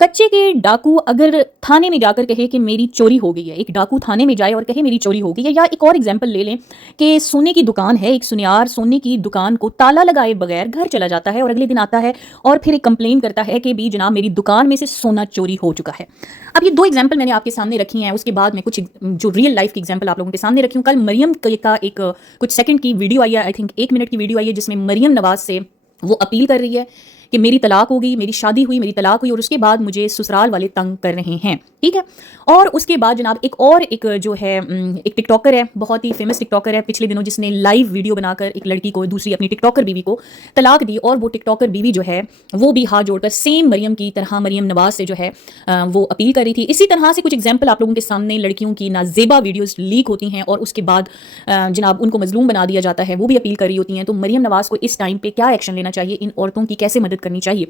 کچے کے ڈاکو اگر تھانے میں جا کر کہے کہ میری چوری ہو گئی ہے، ایک ڈاکو تھانے میں جائے اور کہے میری چوری ہو گئی ہے، یا ایک اور ایگزامپل لے لیں کہ سونے کی دکان ہے، ایک سنیار سونے کی دکان کو تالا لگائے بغیر گھر چلا جاتا ہے اور اگلے دن آتا ہے اور پھر ایک کمپلین کرتا ہے کہ بھی جناب میری دکان میں سے سونا چوری ہو چکا ہے۔ اب یہ دو ایگزامپل میں نے آپ کے سامنے رکھی ہیں، اس کے بعد میں کچھ جو ریئل لائف کی ایگزامپل آپ لوگوں کے سامنے رکھی ہوں۔ کل مریم کا ایک کچھ سیکنڈ کی ویڈیو آئی ہے، آئی تھنک 1 منٹ کی ویڈیو آئی ہے، جس میں مریم نواز سے وہ اپیل کر رہی ہے کہ میری طلاق ہو گئی، میری شادی ہوئی، میری طلاق ہوئی اور اس کے بعد مجھے سسرال والے تنگ کر رہے ہیں، ٹھیک ہے۔ اور اس کے بعد جناب ایک جو ہے ایک ٹک ٹاکر ہے، بہت ہی فیمس ٹک ٹاکر ہے پچھلے دنوں، جس نے لائیو ویڈیو بنا کر ایک لڑکی کو، دوسری اپنی ٹک ٹاکر بیوی کو طلاق دی، اور وہ ٹک ٹاکر بیوی جو ہے وہ بھی ہاتھ جوڑ کر سیم مریم کی طرح مریم نواز سے جو ہے وہ اپیل کر رہی تھی۔ اسی طرح سے کچھ ایگزامپل آپ لوگوں کے سامنے لڑکیوں کی نازیبا ویڈیوز لیک ہوتی ہیں اور اس کے بعد جناب ان کو مظلوم بنا دیا جاتا ہے، وہ بھی اپیل کر رہی ہوتی ہیں۔ تو مریم نواز کو اس ٹائم پہ کیا ایکشن لینا چاہیے، ان عورتوں کی کیسے مدد کرنی چاہیے؟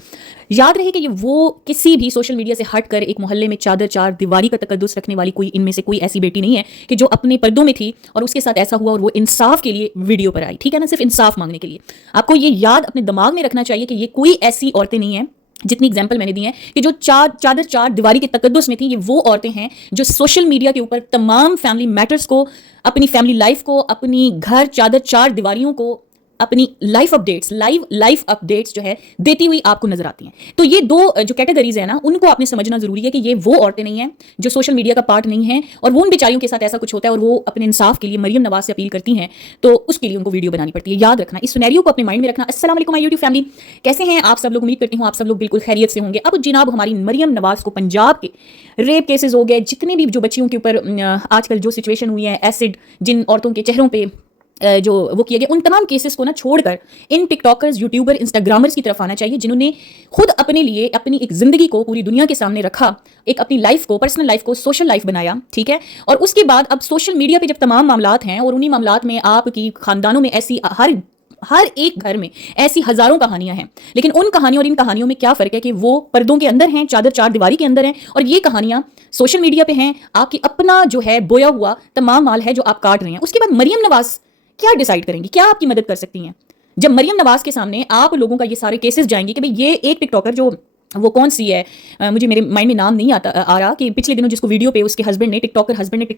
یاد رہے کہ یہ وہ کسی بھی سوشل میڈیا سے ہٹ کر ایک محلے میں چادر چار دیواری کا تقدس رکھنے والی کوئی ان میں سے کوئی ایسی بیٹی نہیں ہے کہ جو اپنے پردوں میں تھی اور اس کے ساتھ ایسا ہوا اور وہ انصاف کے لیے ویڈیو پر آئی، ٹھیک ہے نا، صرف انصاف مانگنے کے لیے۔ آپ کو یہ یاد اپنے دماغ میں رکھنا چاہیے کہ یہ کوئی ایسی عورتیں نہیں ہیں، جتنی ایگزامپل میں نے دی ہیں کہ جو چادر چار دیواری کے تقدس میں تھیں، یہ وہ عورتیں ہیں جو سوشل میڈیا کے اوپر تمام فیملی میٹرز کو، اپنی فیملی لائف کو، اپنی گھر چادر چار دیواریوں کو، اپنی لائف اپڈیٹس جو ہے دیتی ہوئی آپ کو نظر آتی ہیں۔ تو یہ دو جو کیٹیگریز ہیں نا، ان کو آپ نے سمجھنا ضروری ہے کہ یہ وہ عورتیں نہیں ہیں جو سوشل میڈیا کا پارٹ نہیں ہیں، اور وہ ان بیچاریوں کے ساتھ ایسا کچھ ہوتا ہے اور وہ اپنے انصاف کے لیے مریم نواز سے اپیل کرتی ہیں، تو اس کے لیے ان کو ویڈیو بنانی پڑتی ہے۔ یاد رکھنا، اس سینیریو کو اپنے مائنڈ میں رکھنا۔ السلام علیکم مائی یوٹیوب فیملی، کیسے ہیں آپ سب لوگ؟ امید کرتی ہوں آپ سب لوگ بالکل خیریت سے ہوں گے۔ اب جناب ہماری مریم نواز کو پنجاب کے ریپ کیسز ہو گئے، جتنے بھی جو بچیوں کے اوپر آج کل جو سچویشن ہوئی ہے، ایسڈ جن عورتوں کے چہروں پہ جو وہ کیے گئے، ان تمام کیسز کو نا چھوڑ کر ان ٹک ٹاکرز، یوٹیوبر، انسٹاگرامرز کی طرف آنا چاہیے، جنہوں نے خود اپنے لیے اپنی ایک زندگی کو پوری دنیا کے سامنے رکھا، ایک اپنی لائف کو، پرسنل لائف کو سوشل لائف بنایا، ٹھیک ہے۔ اور اس کے بعد اب سوشل میڈیا پہ جب تمام معاملات ہیں اور انہی معاملات میں آپ کی خاندانوں میں ایسی ہر ایک گھر میں ایسی ہزاروں کہانیاں ہیں، لیکن ان کہانیوں اور ان کہانیوں میں کیا فرق ہے کہ وہ پردوں کے اندر ہیں، چادر چار دیواری کے اندر ہیں، اور یہ کہانیاں سوشل میڈیا پہ ہیں، آپ کی اپنا جو ہے بویا ہوا تمام مال ہے جو آپ کاٹ رہے ہیں۔ اس کے بعد مریم نواز کیا ڈیسائیڈ کریں گی، کیا آپ کی مدد کر سکتی ہیں جب مریم نواز کے سامنے آپ لوگوں کا یہ سارے کیسز جائیں گے کہ بھئی یہ ایک ٹک ٹاکر جو وہ کون سی ہے، مجھے میرے مائنڈ میں نام نہیں آ رہا، کہ پچھلے دنوں جس کو ویڈیو پہ اس کے ہسبینڈ نے ٹک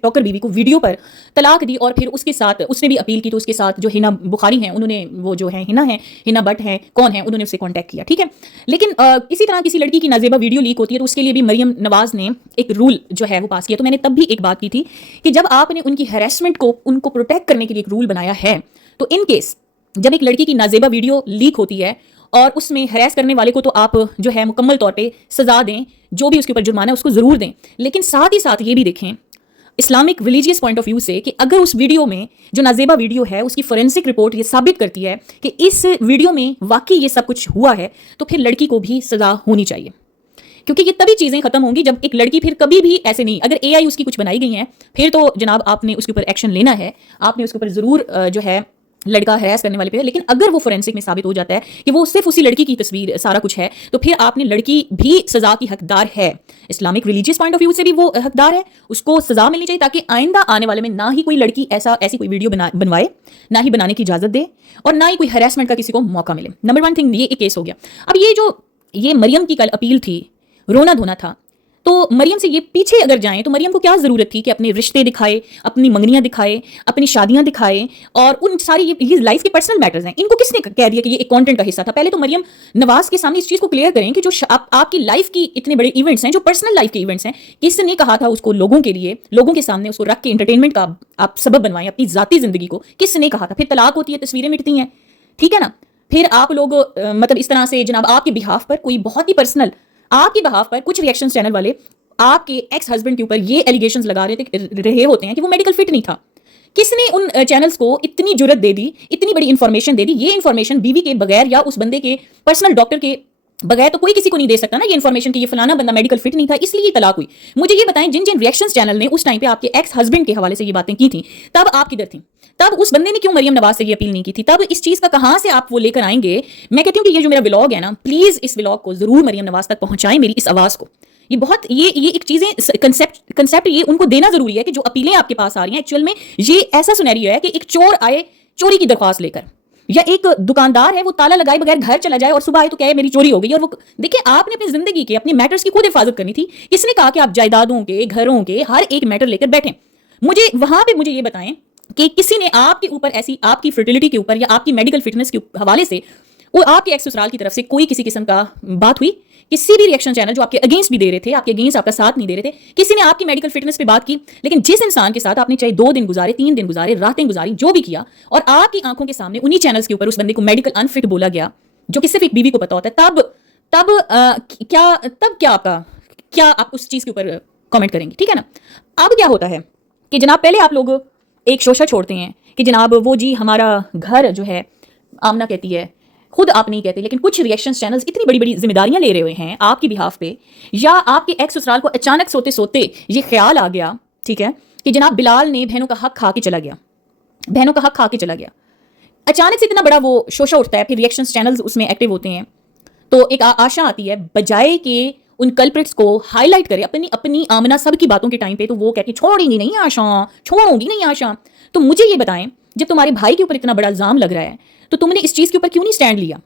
ٹاکر بیوی کو ویڈیو پر طلاق دی، اور پھر اس کے ساتھ اس نے بھی اپیل کی، تو اس کے ساتھ جو ہنا بخاری ہیں، انہوں نے وہ جو ہے ہنا بٹ ہیں، کون ہیں، انہوں نے اسے کانٹیکٹ کیا، ٹھیک ہے۔ لیکن اسی طرح کسی لڑکی کی نازیبا ویڈیو لیک ہوتی ہے تو اس کے لیے بھی مریم نواز نے ایک رول جو ہے وہ پاس کیا۔ تو میں نے تب بھی ایک بات کی تھی کہ جب آپ نے ان کی ہیراسمنٹ کو، ان کو پروٹیکٹ کرنے کے لیے ایک رول بنایا ہے، تو ان کیس جب ایک لڑکی کی نازیبا ویڈیو لیک ہوتی ہے اور اس میں ہراس کرنے والے کو تو آپ جو ہے مکمل طور پہ سزا دیں، جو بھی اس کے اوپر جرمانہ ہے اس کو ضرور دیں، لیکن ساتھ ہی ساتھ یہ بھی دیکھیں Islamic religious point of view سے کہ اگر اس ویڈیو میں جو نازیبا ویڈیو ہے اس کی فورینسک رپورٹ یہ ثابت کرتی ہے کہ اس ویڈیو میں واقعی یہ سب کچھ ہوا ہے، تو پھر لڑکی کو بھی سزا ہونی چاہیے، کیونکہ یہ تبھی چیزیں ختم ہوں گی جب ایک لڑکی پھر کبھی بھی ایسے نہیں، اگر اے آئی اس کی کچھ بنائی گئی ہیں پھر تو جناب آپ نے اس کے اوپر ایکشن لینا ہے، آپ نے اس کے اوپر ضرور جو ہے لڑکا ہراس کرنے والے پہ ہے، لیکن اگر وہ فورینسک میں ثابت ہو جاتا ہے کہ وہ صرف اسی لڑکی کی تصویر سارا کچھ ہے، تو پھر آپ نے لڑکی بھی سزا کی حقدار ہے، Islamic religious point of view سے بھی وہ حقدار ہے، اس کو سزا ملنی چاہیے تاکہ آئندہ آنے والے میں نہ ہی کوئی لڑکی ایسی کوئی ویڈیو بنوائے، نہ ہی بنانے کی اجازت دے، اور نہ ہی کوئی ہراسمنٹ کا کسی کو موقع ملے۔ نمبر 1 تھنگ یہ ایک کیس ہو گیا۔ اب یہ مریم کی کل اپیل تھی، رونا دھونا تھا، تو مریم سے یہ پیچھے اگر جائیں تو مریم کو کیا ضرورت تھی کہ اپنے رشتے دکھائے، اپنی منگنیاں دکھائے، اپنی شادیاں دکھائے، اور ان ساری یہ لائف کے پرسنل میٹرز ہیں، ان کو کس نے کہہ دیا کہ یہ ایک کانٹینٹ کا حصہ تھا؟ پہلے تو مریم نواز کے سامنے اس چیز کو کلیئر کریں کہ جو آپ کی لائف کی اتنے بڑے ایونٹس ہیں، جو پرسنل لائف کے ایونٹس ہیں، کس نے کہا تھا اس کو لوگوں کے سامنے اس کو رکھ کے انٹرٹینمنٹ کا آپ سبب بنوائیں اپنی ذاتی زندگی کو؟ کس نے کہا تھا؟ پھر طلاق ہوتی ہے، تصویریں مٹتی ہیں، ٹھیک ہے نا، پھر آپ لوگ مطلب اس طرح سے جناب آپ کے بہاف پر کوئی بہت ہی پرسنل، آپ کے بہاف پر کچھ ریئیکشن چینل والے آپ کے ایکس ہسبینڈ کے اوپر یہ ایلیگیشنز لگا رہے ہوتے ہیں کہ وہ میڈیکل فٹ نہیں تھا۔ کس نے ان چینلز کو اتنی جرت دے دی، اتنی بڑی انفارمیشن دے دی؟ یہ انفارمیشن بیوی کے بغیر یا اس بندے کے پرسنل ڈاکٹر کے بغیر تو کوئی کسی کو نہیں دے سکتا نا یہ انفارمیشن کہ یہ فلانا بندہ میڈیکل فٹ نہیں تھا اس لیے یہ طلاق ہوئی۔ مجھے یہ بتائیں جن ریئیکشنز چینل نے اس ٹائم پہ آپ کے ایکس ہسبینڈ کے حوالے سے یہ باتیں کی تھیں، تب آپ کدھر تھیں؟ تب اس بندے نے کیوں مریم نواز سے یہ اپیل نہیں کی تھی؟ تب اس چیز کا کہاں سے آپ وہ لے کر آئیں گے؟ میں کہتی ہوں کہ یہ جو میرا ولاگ ہے نا، پلیز اس ولاگ کو ضرور مریم نواز تک پہنچائیں، میری اس آواز کو۔ یہ ایک چیزیں کنسیپٹ یہ ان کو دینا ضروری ہے کہ جو اپیلیں آپ کے پاس آ رہی ہیں ایکچوئل میں یہ ایسا سینیریو ہے کہ ایک چور آئے چوری کی درخواست لے کر، یا ایک دکاندار ہے وہ تالا لگائے بغیر گھر چلا جائے اور صبح آئے تو کہے میری چوری ہو گئی. اور وہ دیکھیں آپ نے اپنی زندگی کے اپنے میٹرز کی خود حفاظت کرنی تھی. کس نے کہا کہ آپ جائیدادوں کے گھروں کے ہر ایک میٹر لے کر بیٹھیں؟ مجھے وہاں پہ مجھے یہ بتائیں کہ کسی نے آپ کے اوپر ایسی آپ کی فرٹیلٹی کے اوپر یا آپ کی میڈیکل فٹنس کے حوالے سے وہ آپ کے ایکس سسرال کی طرف سے کوئی کسی قسم کا بات ہوئی؟ کسی بھی ریئیکشن چینل جو آپ کے اگینسٹ بھی دے رہے تھے، آپ کے اگینسٹ آپ کا ساتھ نہیں دے رہے تھے، کسی نے آپ کی میڈیکل فٹنس پہ بات کی؟ لیکن جس انسان کے ساتھ آپ نے چاہے 2 دن گزارے، 3 دن گزارے، راتیں گزاری، جو بھی کیا، اور آپ کی آنکھوں کے سامنے انہی چینلز کے اوپر اس بندے کو میڈیکل انفٹ بولا گیا، جو کہ صرف ایک بیوی کو پتا ہوتا ہے، تب کیا آپ اس چیز کے اوپر کامنٹ کریں گے؟ ٹھیک ہے نا. اب کیا ہوتا ہے کہ جناب پہلے آپ لوگ ایک شوشہ چھوڑتے ہیں کہ جناب وہ جی ہمارا گھر جو ہے، آمنہ کہتی ہے، خود آپ نہیں کہتے لیکن کچھ ریئیکشن چینلز اتنی بڑی بڑی ذمہ داریاں لے رہے ہوئے ہیں آپ کی بہاف پہ، یا آپ کے ایکس سسرال کو اچانک سوتے سوتے یہ خیال آ گیا، ٹھیک ہے، کہ جناب بلال نے بہنوں کا حق کھا کے چلا گیا. اچانک سے اتنا بڑا وہ شوشہ اٹھتا ہے، پھر ریئیکشن چینلز اس میں ایکٹیو ہوتے ہیں، تو ایک آشا آتی ہے، بجائے کہ ان کلپریٹس کو ہائی لائٹ کرے اپنی آمنہ سب کی باتوں کے ٹائم پہ، تو وہ کہتی چھوڑوں گی نہیں آشا. تو مجھے یہ بتائیں، جب تمہارے بھائی کے اوپر اتنا بڑا الزام لگ رہا ہے تو تم نے اس چیز کے اوپر کیوں نہیں سٹینڈ لیا؟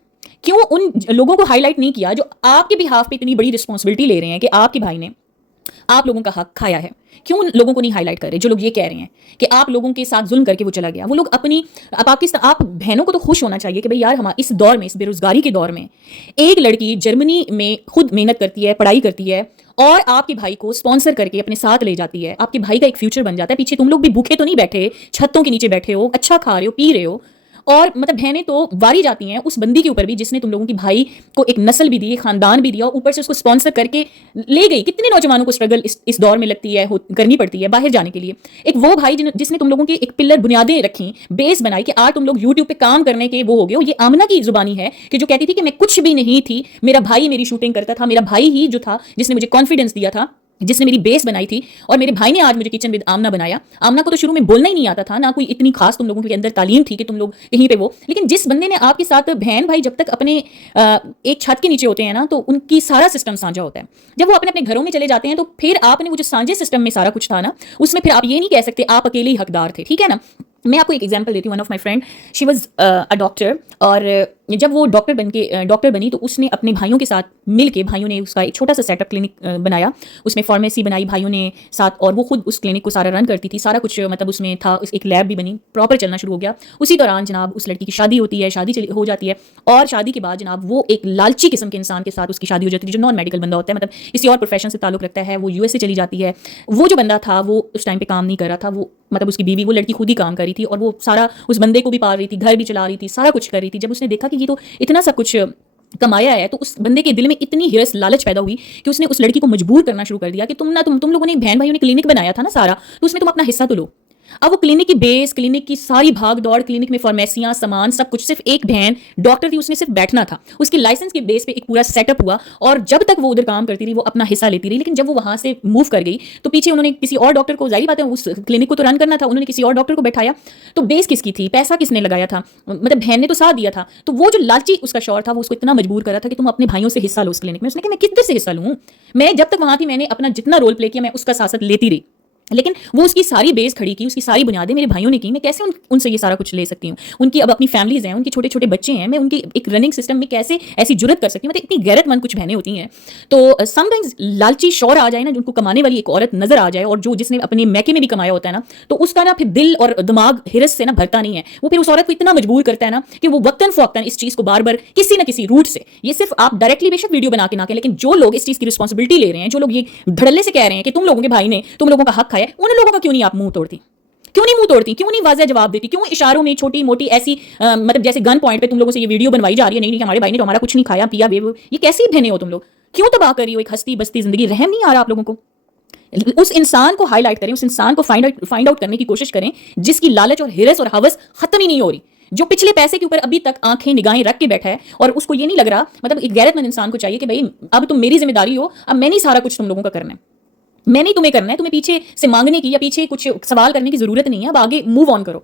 کیوں ان لوگوں کو ہائی لائٹ نہیں کیا جو آپ کے بہاف پہ اتنی بڑی رسپانسبلٹی لے رہے ہیں کہ آپ کے بھائی نے آپ لوگوں کا حق کھایا ہے؟ کیوں ان لوگوں کو نہیں ہائی لائٹ کر رہے جو لوگ یہ کہہ رہے ہیں کہ آپ لوگوں کے ساتھ ظلم کر کے وہ چلا گیا؟ وہ لوگ آپ بہنوں کو تو خوش ہونا چاہیے کہ بھئی یار ہم اس دور میں، اس بے روزگاری کے دور میں، ایک لڑکی جرمنی میں خود محنت کرتی ہے، پڑھائی کرتی ہے، اور آپ کے بھائی کو اسپانسر کر کے اپنے ساتھ لے جاتی ہے، آپ کے بھائی کا ایک فیوچر بن جاتا ہے. پیچھے تم لوگ بھی بھوکے تو نہیں بیٹھے، چھتوں کے نیچے بیٹھے ہو، اچھا کھا رہے ہو، پی رہے ہو، اور مطلب بہنیں تو واری جاتی ہیں اس بندی کے اوپر بھی جس نے تم لوگوں کی بھائی کو ایک نسل بھی دی، ایک خاندان بھی دیا، اور اوپر سے اس کو اسپانسر کر کے لے گئی. کتنے نوجوانوں کو اسٹرگل اس دور میں لگتی ہے، کرنی پڑتی ہے باہر جانے کے لیے. ایک وہ بھائی جس نے تم لوگوں کے ایک پلر بنیادیں رکھیں، بیس بنائی کہ آج تم لوگ یوٹیوب پہ کام کرنے کے وہ ہو گئے ہو. یہ آمنہ کی زبانی ہے کہ جو کہتی تھی کہ میں کچھ بھی نہیں تھی، میرا بھائی میری شوٹنگ کرتا تھا، میرا بھائی ہی جو تھا جس نے مجھے کانفیڈنس دیا تھا، جس نے میری بیس بنائی تھی، اور میرے بھائی نے آج مجھے کچن ود آمنہ بنایا. آمنہ کو تو شروع میں بولنا ہی نہیں آتا تھا، نہ کوئی اتنی خاص تم لوگوں کے اندر تعلیم تھی کہ تم لوگ کہیں پہ وہ. لیکن جس بندے نے آپ کے ساتھ بہن بھائی جب تک اپنے ایک چھت کے نیچے ہوتے ہیں نا، تو ان کی سارا سسٹم سانجا ہوتا ہے. جب وہ اپنے گھروں میں چلے جاتے ہیں تو پھر آپ نے وہ جو سانجے سسٹم میں سارا کچھ تھا نا، اس میں پھر آپ یہ نہیں کہہ سکتے آپ اکیلے ہی حقدار تھے. ٹھیک ہے نا. میں آپ کو ایک ایگزامپل دیتی ہوں. One of my friend, she was a doctor, اور جب وہ ڈاکٹر بنی تو اس نے اپنے بھائیوں کے ساتھ مل کے، بھائیوں نے اس کا ایک چھوٹا سا سیٹ اپ کلینک بنایا، اس میں فارمیسی بنائی بھائیوں نے ساتھ، اور وہ خود اس کلینک کو سارا رن کرتی تھی، سارا کچھ مطلب اس میں تھا. ایک لیب بھی بنی، پراپر چلنا شروع ہو گیا. اسی دوران جناب اس لڑکی کی شادی ہوتی ہے، شادی ہو جاتی ہے، اور شادی کے بعد جناب وہ ایک لالچی قسم کے انسان کے ساتھ اس کی شادی ہو جاتی ہے جو نان میڈیکل بندہ ہوتا ہے، مطلب کسی اور پروفیشن سے تعلق رکھتا ہے. وہ یو ایس اے چلی جاتی ہے. وہ جو بندہ تھا وہ اس ٹائم پہ کام نہیں کر رہا تھا، وہ مطلب اس کی بیوی، وہ لڑکی خود ہی کام کر رہی تھی، اور وہ سارا اس بندے کو بھی پال رہی تھی، گھر بھی چلا رہی تھی، سارا کچھ کر رہی تھی. جب اس نے دیکھا کہ یہ تو اتنا سب کچھ کمایا ہے، تو اس بندے کے دل میں اتنی ہرس لالچ پیدا ہوئی کہ اس نے اس لڑکی کو مجبور کرنا شروع کر دیا کہ تم لوگوں نے بہن بھائیوں نے کلینک بنایا تھا نا سارا، تو اس میں تم اپنا حصہ تو لو. اب وہ کلینک کی بیس، کلینک کی ساری بھاگ دوڑ، کلینک میں فارمیسیاں، سامان، سب کچھ، صرف ایک بہن ڈاکٹر تھی، اس نے صرف بیٹھنا تھا. اس کی لائسنس کے بیس پہ ایک پورا سیٹ اپ ہوا، اور جب تک وہ ادھر کام کرتی رہی وہ اپنا حصہ لیتی رہی. لیکن جب وہ وہاں سے موو کر گئی تو پیچھے انہوں نے کسی اور ڈاکٹر کو، ظاہری بات ہے اس کلینک کو تو رن کرنا تھا، انہوں نے کسی اور ڈاکٹر کو بیٹھایا. تو بیس کس کی تھی؟ پیسہ کس نے لگایا تھا؟ مطلب بہن نے تو ساتھ دیا تھا. تو وہ جو لالچی اس کا شوہر تھا، وہ اس کو اتنا مجبور کر رہا تھا کہ تم اپنے بھائیوں سے حصہ لو اس کلینک میں. اس نے کہا میں کدھر سے حصہ لوں؟ میں جب تک وہاں تھی میں نے اپنا جتنا رول پلے کیا میں اس کا ساتھ لیتی رہی، لیکن وہ اس کی ساری بیس کھڑی کی، اس کی ساری بنیادیں میرے بھائیوں نے کی. میں کیسے ان سے یہ سارا کچھ لے سکتی ہوں؟ ان کی اب اپنی فیملیز ہیں، ان کے چھوٹے چھوٹے بچے ہیں، میں ان کی ایک رننگ سسٹم میں کیسے ایسی جرت کر سکتی ہوں؟ مطلب اتنی غیرت مند کچھ بہنیں ہوتی ہیں. تو سم ٹائمز لالچی شوہر آ جائے نا، جن کو کمانے والی ایک عورت نظر آ جائے، اور جس نے اپنے میکے میں بھی کمایا ہوتا ہے نا، تو اس کا نا پھر دل اور دماغ ہرس سے نا بھرتا نہیں ہے. وہ پھر اس عورت کو اتنا مجبور کرتا ہے نا کہ وہ وقتاً فوقتاً اس چیز کو بار بار کسی نہ کسی روٹ سے، یہ صرف آپ ڈائریکٹلی بے شک ویڈیو بنا کے نہ کہیں، لیکن جو لوگ اس چیز کی رسپانسبلٹی لے رہے ہیں، جو لوگ یہ دھڑلے سے کہہ رہے ہیں کہ تم لوگوں کے بھائی نے تم لوگوں کا حق کھایا، ان لوگوں کا کیوں نہیں آپ منہ توڑتی؟ کیوں نہیں واضح جواب دیتی؟ کیوں اشاروں میں چھوٹی موٹی ایسی مطلب جیسے گن پوائنٹ پہ تم لوگوں سے یہ ویڈیو بنوائی جا رہی ہے، نہیں ہمارے بھائی نے تو ہمارا کچھ نہیں کھایا پیا، یہ کیسی بہنیں ہو تم لوگ؟ کیوں تباہ کر رہی ہو ایک ہستی بستی زندگی؟ رحم نہیں آ رہا آپ لوگوں کو؟ اس انسان کو ہائی لائٹ کریں، اس انسان کو فائنڈ آؤٹ کرنے کی کوشش کریں جس کی لالچ اور ہرس اور ہوس ختم ہی نہیں ہو رہی، جو پچھلے پیسے کے اوپر ابھی تک آنکھیں نگاہیں رکھ کے بیٹھا ہے، اور اس کو یہ نہیں لگ رہا. مطلب ایک غیرت مند انسان کو چاہیے کہ بھائی اب تم میری ذمہ داری ہو، اب میں نہیں سارا کچھ تم لوگوں کا کرنا ہے، میں نہیں تمہیں کرنا ہے، تمہیں پیچھے سے مانگنے کی یا پیچھے کچھ سوال کرنے کی ضرورت نہیں ہے، اب آگے موو آن کرو.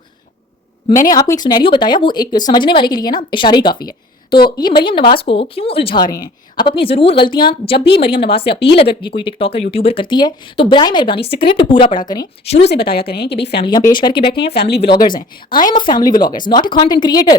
میں نے آپ کو ایک سینیریو بتایا، وہ ایک سمجھنے والے کے لیے نا اشارے ہی کافی ہے. تو یہ مریم نواز کو کیوں الجھا رہے ہیں؟ آپ اپنی ضرور غلطیاں، جب بھی مریم نواز سے اپیل اگر یہ کوئی ٹک ٹاکر یوٹیوبر کرتی ہے تو برائے مہربانی اسکرپٹ پورا پڑھا کریں، شروع سے بتایا کریں کہ بھئی فیملیاں پیش کر کے بیٹھے ہیں، فیملی ولاگرز ہیں. I am a family vloggers, not a content creator.